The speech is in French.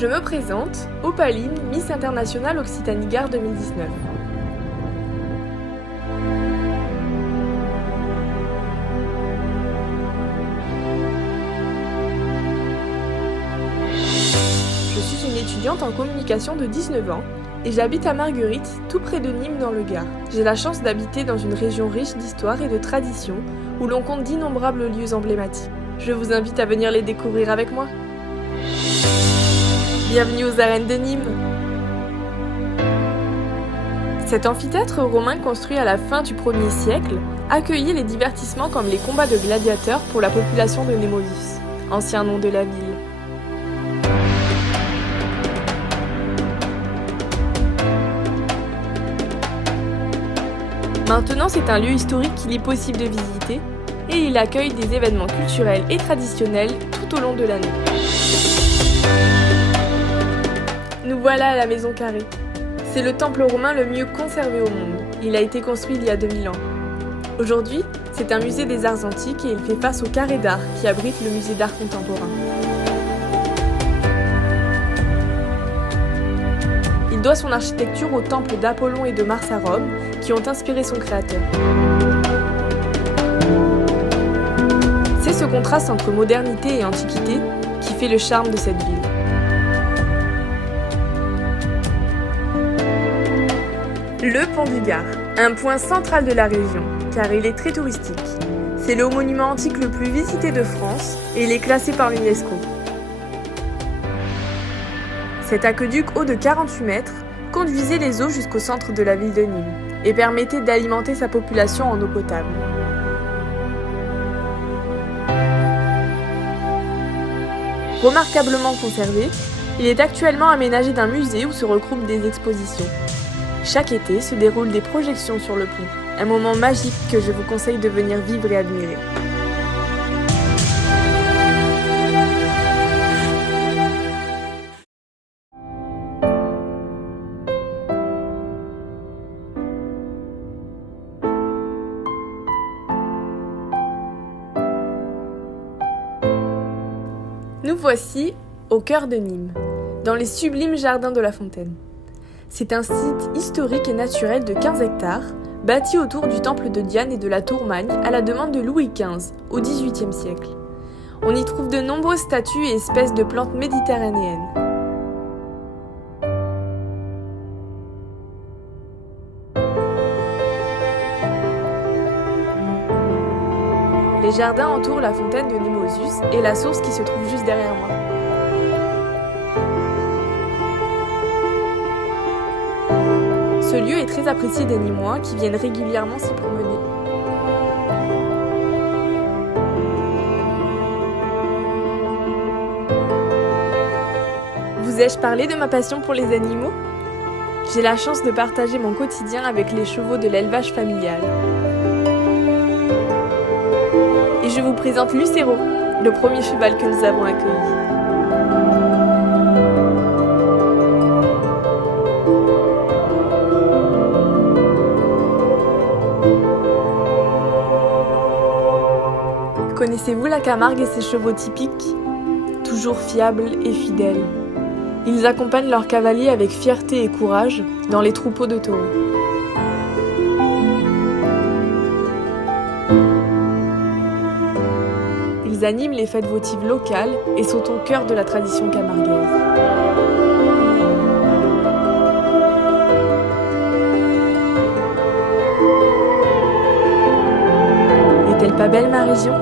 Je me présente, Opaline, Miss Internationale Occitanie-Gard 2019. Je suis une étudiante en communication de 19 ans et j'habite à Marguerite, tout près de Nîmes dans le Gard. J'ai la chance d'habiter dans une région riche d'histoire et de traditions où l'on compte d'innombrables lieux emblématiques. Je vous invite à venir les découvrir avec moi. Bienvenue aux arènes de Nîmes. Cet amphithéâtre romain construit à la fin du 1er siècle accueillait les divertissements comme les combats de gladiateurs pour la population de Némovis, ancien nom de la ville. Maintenant, c'est un lieu historique qu'il est possible de visiter et il accueille des événements culturels et traditionnels tout au long de l'année. Nous voilà à la Maison Carrée. C'est le temple romain le mieux conservé au monde. Il a été construit il y a 2000 ans. Aujourd'hui, c'est un musée des arts antiques et il fait face au Carré d'art qui abrite le musée d'art contemporain. Il doit son architecture au temple d'Apollon et de Mars à Rome, qui ont inspiré son créateur. C'est ce contraste entre modernité et antiquité qui fait le charme de cette ville. Le pont du Gard, un point central de la région, car il est très touristique. C'est le monument antique le plus visité de France et il est classé par l'UNESCO. Cet aqueduc haut de 48 mètres conduisait les eaux jusqu'au centre de la ville de Nîmes et permettait d'alimenter sa population en eau potable. Remarquablement conservé, il est actuellement aménagé d'un musée où se regroupent des expositions. Chaque été se déroulent des projections sur le pont, un moment magique que je vous conseille de venir vivre et admirer. Nous voici au cœur de Nîmes, dans les sublimes jardins de la Fontaine. C'est un site historique et naturel de 15 hectares, bâti autour du temple de Diane et de la tour Magne à la demande de Louis XV, au XVIIIe siècle. On y trouve de nombreuses statues et espèces de plantes méditerranéennes. Les jardins entourent la fontaine de Némosus et la source qui se trouve juste derrière moi. Ce lieu est très apprécié des Nîmois qui viennent régulièrement s'y promener. Vous ai-je parlé de ma passion pour les animaux ? J'ai la chance de partager mon quotidien avec les chevaux de l'élevage familial. Et je vous présente Lucero, le premier cheval que nous avons accueilli. Connaissez-vous la Camargue et ses chevaux typiques ? Toujours fiables et fidèles. Ils accompagnent leurs cavaliers avec fierté et courage dans les troupeaux de taureaux. Ils animent les fêtes votives locales et sont au cœur de la tradition camarguaise. N'est-elle pas belle ma région ?